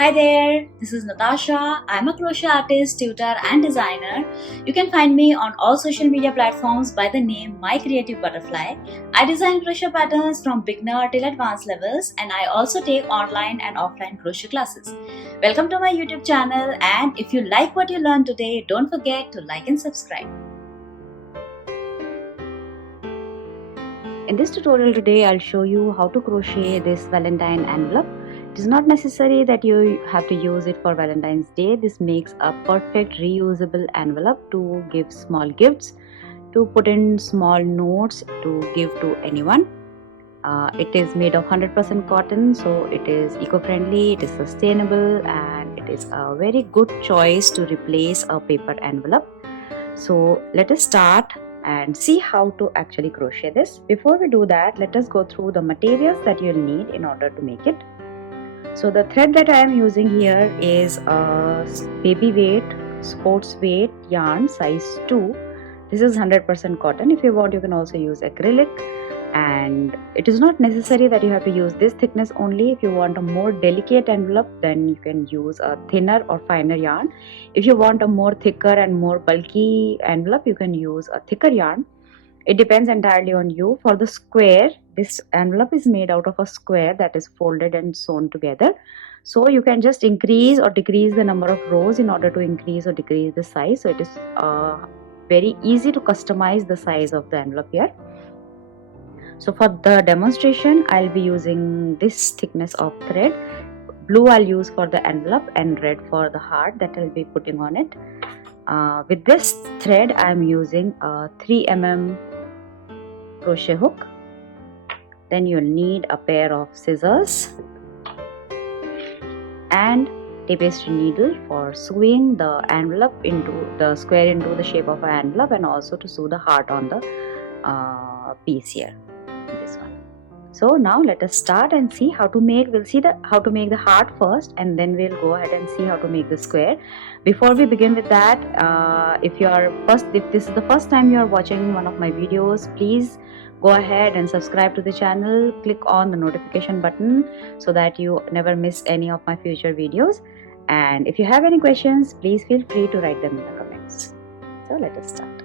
Hi there, this is Natasha. I'm a crochet artist, tutor, and designer. You can find me on all social media platforms by the name My Creative Butterfly. I design crochet patterns from beginner till advanced levels, and I also take online and offline crochet classes. Welcome to my YouTube channel, and if you like what you learned today, don't forget to like and subscribe. In this tutorial today, I'll show you how to crochet this Valentine envelope. It is not necessary that you have to use it for Valentine's Day. This makes a perfect reusable envelope to give small gifts, to put in small notes to give to anyone. It is made of 100% cotton, so it is eco-friendly, it is sustainable, and it is a very good choice to replace a paper envelope. So let us start and see how to actually crochet this. Before we do that, let us go through the materials that you'll need in order to make it. So the thread that I am using here is a baby weight, sports weight yarn size 2. This is 100% cotton. If you want, you can also use acrylic. And it is not necessary that you have to use this thickness only. If you want a more delicate envelope, then you can use a thinner or finer yarn. If you want a more thicker and more bulky envelope, you can use a thicker yarn. It depends entirely on you. For the square, this envelope is made out of a square that is folded and sewn together. So you can just increase or decrease the number of rows in order to increase or decrease the size. So it is very easy to customize the size of the envelope here. So for the demonstration, I'll be using this thickness of thread. Blue I'll use for the envelope and red for the heart that I'll be putting on it. With this thread, I'm using a 3 mm crochet hook. Then you'll need a pair of scissors and tapestry needle for sewing the envelope into the square into the shape of an envelope, and also to sew the heart on the piece here, this one. So now let us start and see how to make. We'll see how to make the heart first, and then we'll go ahead and see how to make the square. Before we begin with that, if this is the first time you are watching one of my videos, please go ahead and subscribe to the channel. Click on the notification button so that you never miss any of my future videos. And if you have any questions, please feel free to write them in the comments. So let us start.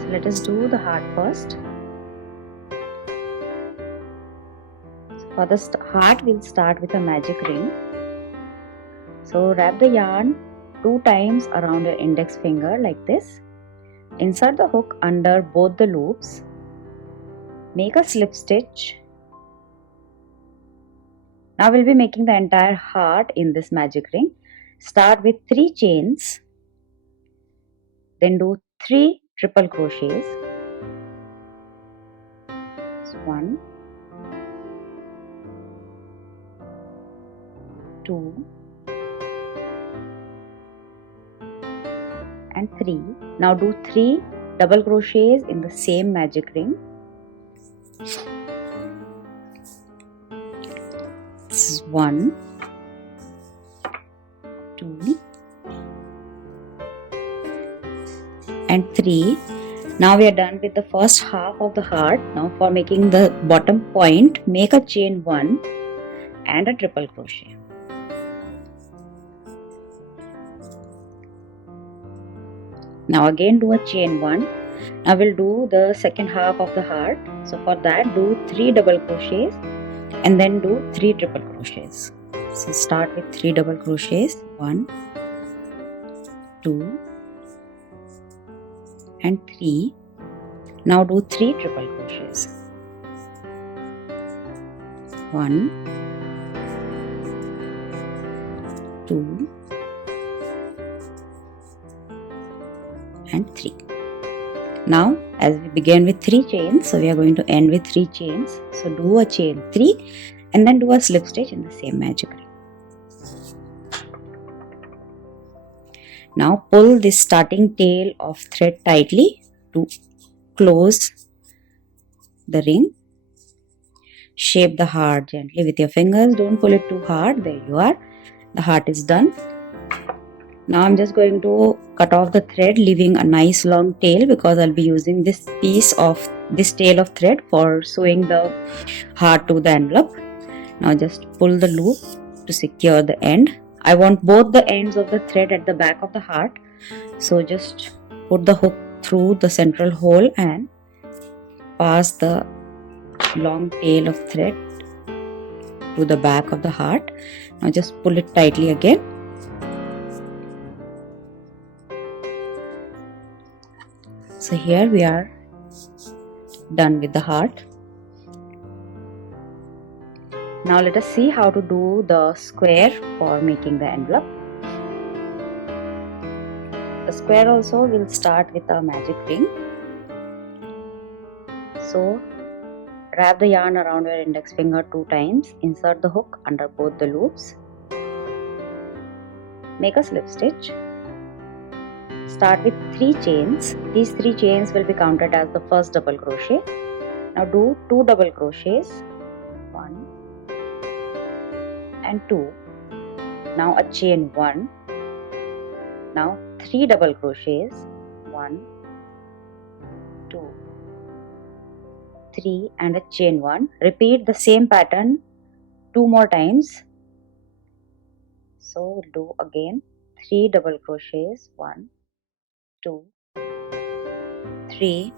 So let us do the heart first. For the heart, we'll start with a magic ring. So wrap the yarn 2 times around your index finger like this. Insert the hook under both the loops. Make a slip stitch. Now we'll be making the entire heart in this magic ring. Start with 3 chains. Then do 3 triple crochets. 1, 2 and 3. Now do 3 double crochets in the same magic ring. This is 1, 2 and 3. Now we are done with the first half of the heart. Now for making the bottom point, make a chain 1 and a triple crochet. Now again do a chain 1. Now we'll do the second half of the heart. So for that, do 3 double crochets and then do 3 triple crochets. So start with 3 double crochets. 1, 2 and 3. Now do 3 triple crochets. 1, 2 and 3. Now as we began with 3 chains, so we are going to end with 3 chains. So do a chain 3 and then do a slip stitch in the same magic ring. Now pull this starting tail of thread tightly to close the ring. Shape the heart gently with your fingers. Don't pull it too hard. There you are. The heart is done. Now I'm just going to cut off the thread, leaving a nice long tail, because I'll be using this piece of this tail of thread for sewing the heart to the envelope. Now just pull the loop to secure the end. I want both the ends of the thread at the back of the heart, so just put the hook through the central hole and pass the long tail of thread to the back of the heart. Now just pull it tightly again. So here we are done with the heart. Now let us see how to do the square for making the envelope. The square also will start with a magic ring. So wrap the yarn around your index finger 2 times, insert the hook under both the loops, make a slip stitch, start with 3 chains. These 3 chains will be counted as the first double crochet. Now do 2 double crochets, 1 and 2, now a chain 1, now 3 double crochets, 1, 2, 3 and a chain 1. Repeat the same pattern 2 more times. So we'll do again 3 double crochets, 1, 2, 3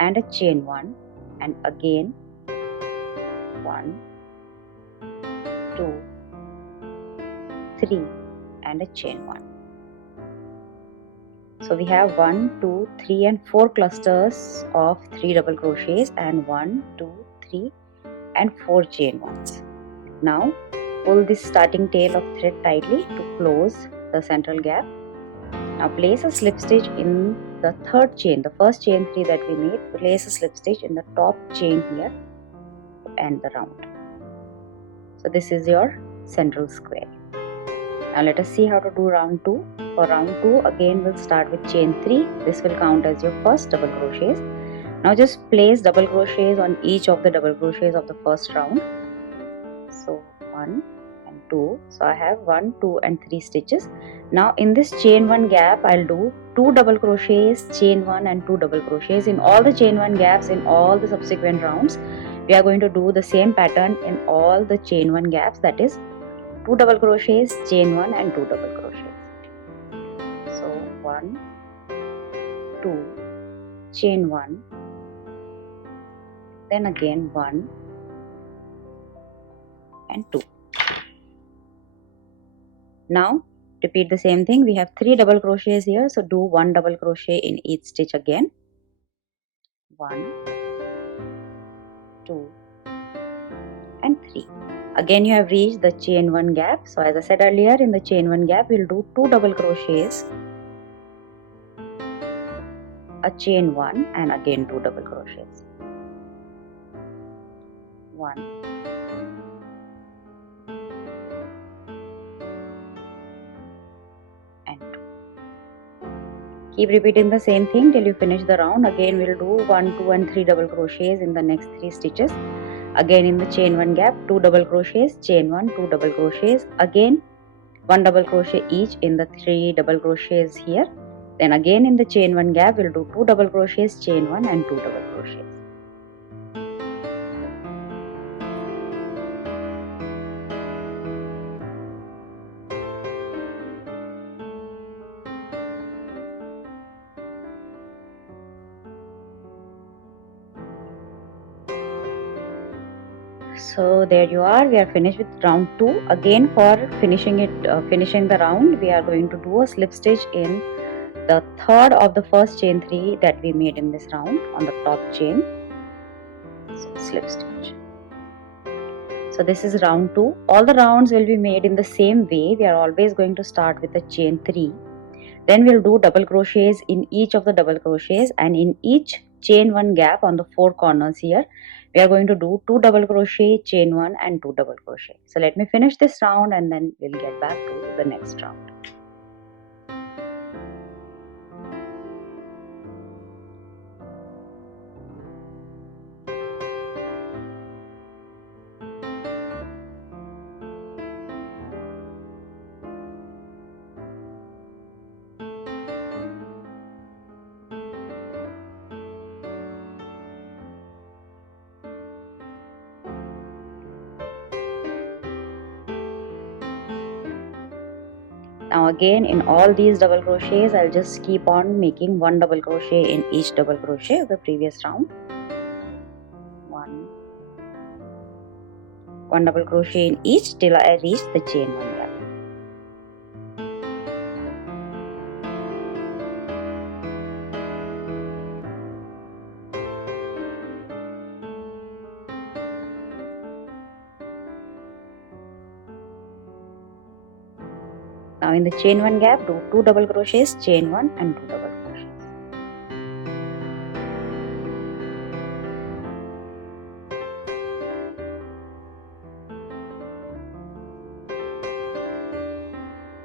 and a chain 1, and again 1, 2, 3 and a chain 1. So we have 1, 2, 3 and 4 clusters of 3 double crochets and 1, 2, 3 and 4 chain 1s. Now pull this starting tail of thread tightly to close the central gap. Now place a slip stitch in the third chain, the first chain 3 that we made. Place a slip stitch in the top chain here to end the round. So this is your central square. Now let us see how to do round 2. For round 2 again we'll start with chain 3. This will count as your first double crochets. Now just place double crochets on each of the double crochets of the first round. So 1 and 2. So I have 1, 2 and 3 stitches. Now in this chain 1 gap I'll do 2 double crochets, chain 1 and 2 double crochets. In all the chain 1 gaps in all the subsequent rounds we are going to do the same pattern in all the chain 1 gaps, that is 2 double crochets, chain 1 and 2 double crochets. So 1, 2, chain 1, then again 1 and 2. Now repeat the same thing. We have 3 double crochets here, so do 1 double crochet in each stitch again. 1, 2 and 3. Again you have reached the chain 1 gap. So as I said earlier, in the chain 1 gap we'll do 2 double crochets, a chain 1 and again 2 double crochets. 1 and 2. Keep repeating the same thing till you finish the round. Again we'll do 1, 2 and 3 double crochets in the next 3 stitches. Again in the chain 1 gap 2 double crochets, chain 1, 2 double crochets, again 1 double crochet each in the 3 double crochets here. Then again in the chain 1 gap we'll do 2 double crochets, chain 1 and 2 double crochets. So there you are, we are finished with round 2. Again for finishing the round, we are going to do a slip stitch in the third of the first chain 3 that we made in this round on the top chain. So slip stitch. So this is round 2. All the rounds will be made in the same way. We are always going to start with the chain 3. Then we'll do double crochets in each of the double crochets, and in each chain 1 gap on the 4 corners here we are going to do 2 double crochet, chain 1 and 2 double crochet. So let me finish this round and then we'll get back to the next round. Now again, in all these double crochets, I'll just keep on making one double crochet in each double crochet of the previous round. One double crochet in each till I reach the chain 1 gap. Now in the chain 1 gap, do 2 double crochets, chain 1 and 2 double crochets.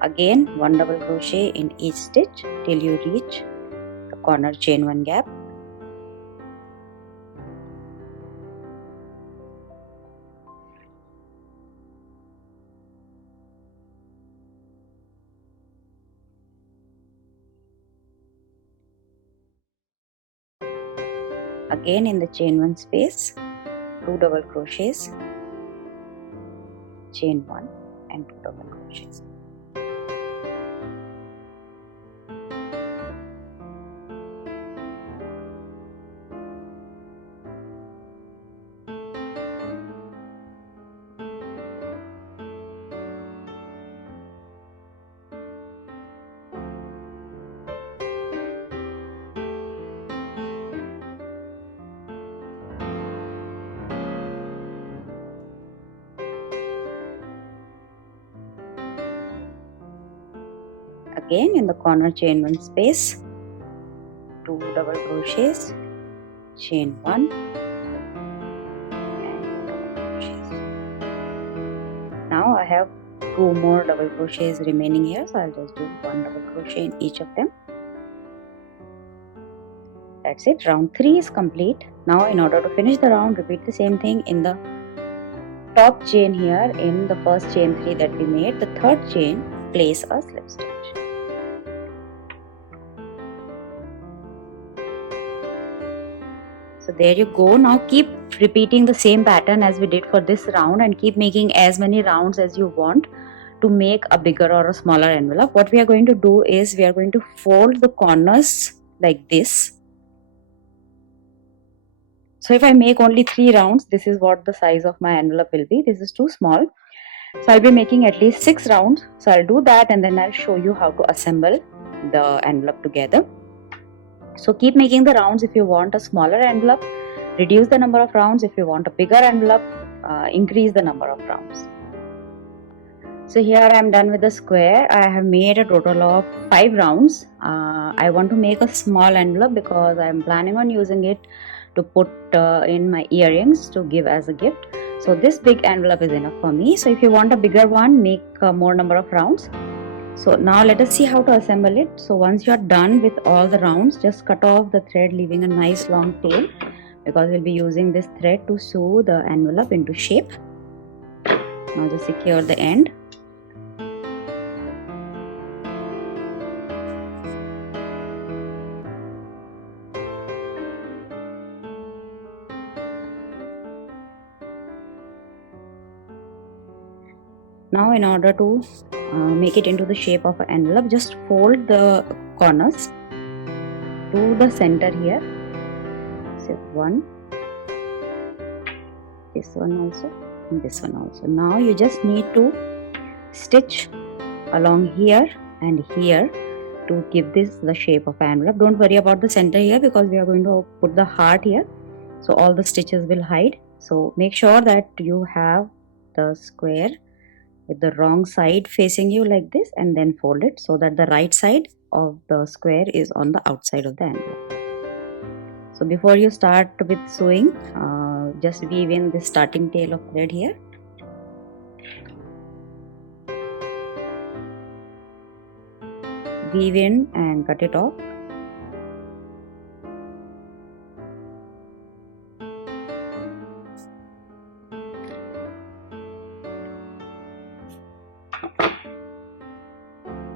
Again, 1 double crochet in each stitch till you reach the corner chain 1 gap. Again, in the chain 1 space, 2 double crochets, chain 1 and 2 double crochets. Again, in the corner chain 1 space, 2 double crochets, chain 1 and 2 double crochets. Now I have 2 more double crochets remaining here, so I'll just do 1 double crochet in each of them. That's it, round 3 is complete. Now in order to finish the round, repeat the same thing in the top chain here. In the first chain 3 that we made, the third chain, place a slip stitch. So there you go. Now keep repeating the same pattern as we did for this round and keep making as many rounds as you want to make a bigger or a smaller envelope. What we are going to do is we are going to fold the corners like this. So if I make only 3 rounds, this is what the size of my envelope will be. This is too small. So I'll be making at least 6 rounds. So I'll do that and then I'll show you how to assemble the envelope together. So keep making the rounds. If you want a smaller envelope, reduce the number of rounds. If you want a bigger envelope, increase the number of rounds. So here I am done with the square. I have made a total of 5 rounds. I want to make a small envelope because I am planning on using it to put in my earrings to give as a gift. So this big envelope is enough for me. So if you want a bigger one, make more number of rounds. So now let us see how to assemble it. So once you are done with all the rounds, just cut off the thread, leaving a nice long tail, because we'll be using this thread to sew the envelope into shape. Now just secure the end. Now in order to make it into the shape of an envelope, just fold the corners to the center here. So one, this one also, and this one also. Now you just need to stitch along here and here to give this the shape of an envelope. Don't worry about the center here because we are going to put the heart here, so all the stitches will hide. So make sure that you have the square with the wrong side facing you like this, and then fold it so that the right side of the square is on the outside of the envelope. So before you start with sewing, just weave in the starting tail of thread here. Weave in and cut it off.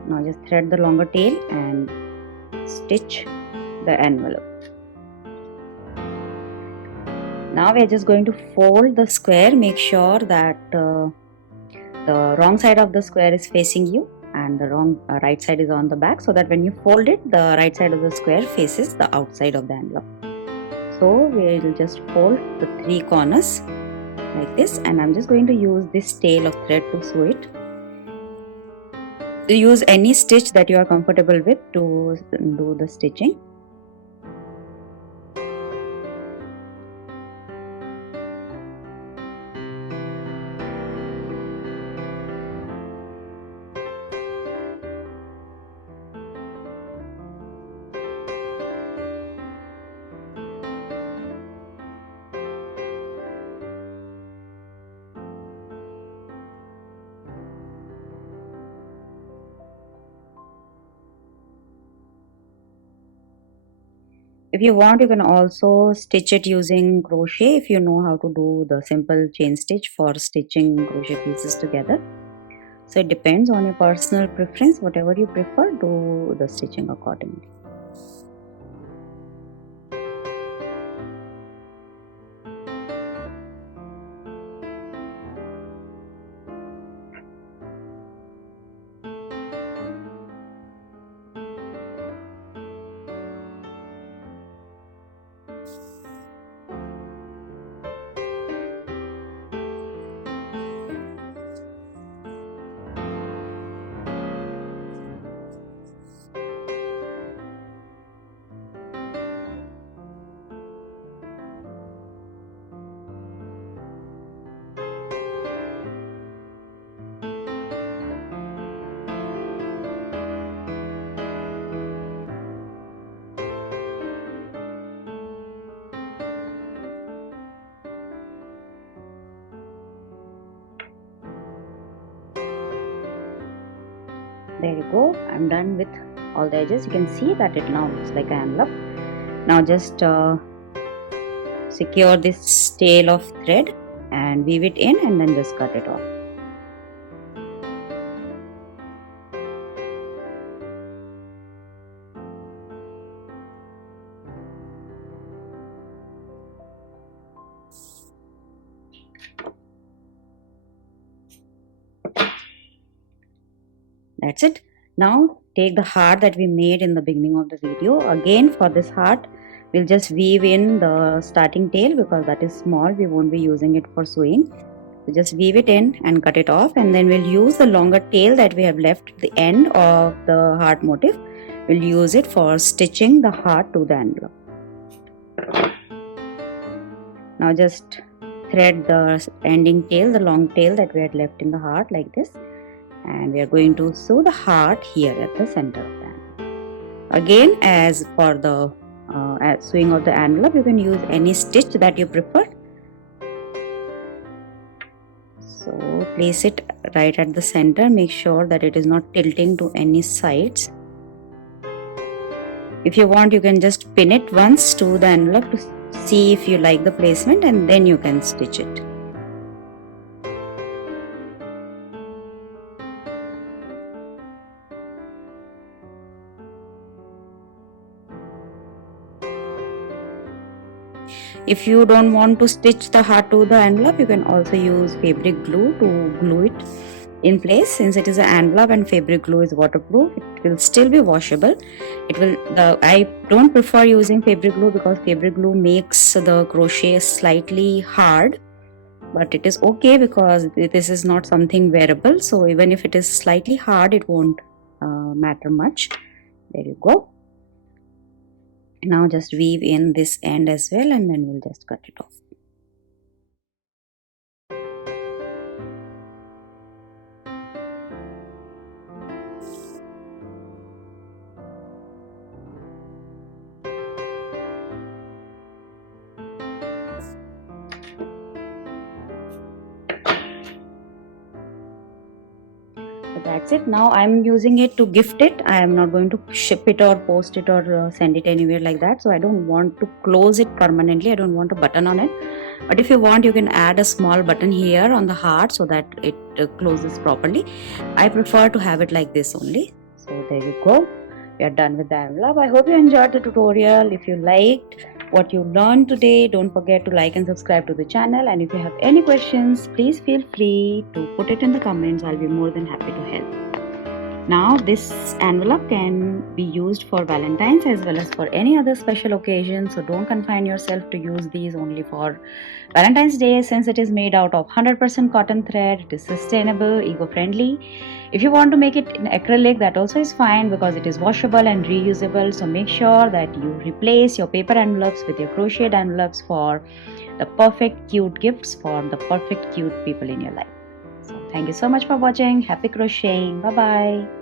Now just thread the longer tail and stitch the envelope. Now we are just going to fold the square. Make sure that the wrong side of the square is facing you and the right side is on the back, so that when you fold it, the right side of the square faces the outside of the envelope. So we'll just fold the 3 corners like this, and I'm just going to use this tail of thread to sew it. Use any stitch that you are comfortable with to do the stitching. If you want, you can also stitch it using crochet if you know how to do the simple chain stitch for stitching crochet pieces together. So it depends on your personal preference. Whatever you prefer, do the stitching accordingly. There you go. I'm done with all the edges. You can see that it now looks like an envelope. Now just secure this tail of thread and weave it in, and then just cut it off. That's it. Now take the heart that we made in the beginning of the video. Again, for this heart, we'll just weave in the starting tail because that is small. We won't be using it for sewing. So just weave it in and cut it off, and then we'll use the longer tail that we have left at the end of the heart motif. We'll use it for stitching the heart to the envelope. Now just thread the ending tail, the long tail that we had left in the heart like this, and we are going to sew the heart here at the center of the envelope. Again, as for the sewing of the envelope, you can use any stitch that you prefer. So place it right at the center. Make sure that it is not tilting to any sides. If you want, you can just pin it once to the envelope to see if you like the placement, and then you can stitch it. If you don't want to stitch the heart to the envelope, you can also use fabric glue to glue it in place. Since it is an envelope and fabric glue is waterproof, it will still be washable. I don't prefer using fabric glue because fabric glue makes the crochet slightly hard, but it is okay because this is not something wearable. So even if it is slightly hard, it won't matter much. There you go. Now just weave in this end as well, and then we'll just cut it off. That's it. Now I'm using it to gift it. I am not going to ship it or post it or send it anywhere like that. So I don't want to close it permanently. I don't want a button on it. But if you want, you can add a small button here on the heart so that it closes properly. I prefer to have it like this only. So there you go. We are done with the envelope. I hope you enjoyed the tutorial. If you liked what you learned today, don't forget to like and subscribe to the channel. And if you have any questions, please feel free to put it in the comments. I'll be more than happy to help. Now this envelope can be used for Valentine's as well as for any other special occasion, so don't confine yourself to use these only for Valentine's Day, since it is made out of 100% cotton thread. It is sustainable, eco-friendly. If you want to make it in acrylic, that also is fine because it is washable and reusable. So make sure that you replace your paper envelopes with your crocheted envelopes for the perfect cute gifts for the perfect cute people in your life. So thank you so much for watching. Happy crocheting. Bye bye.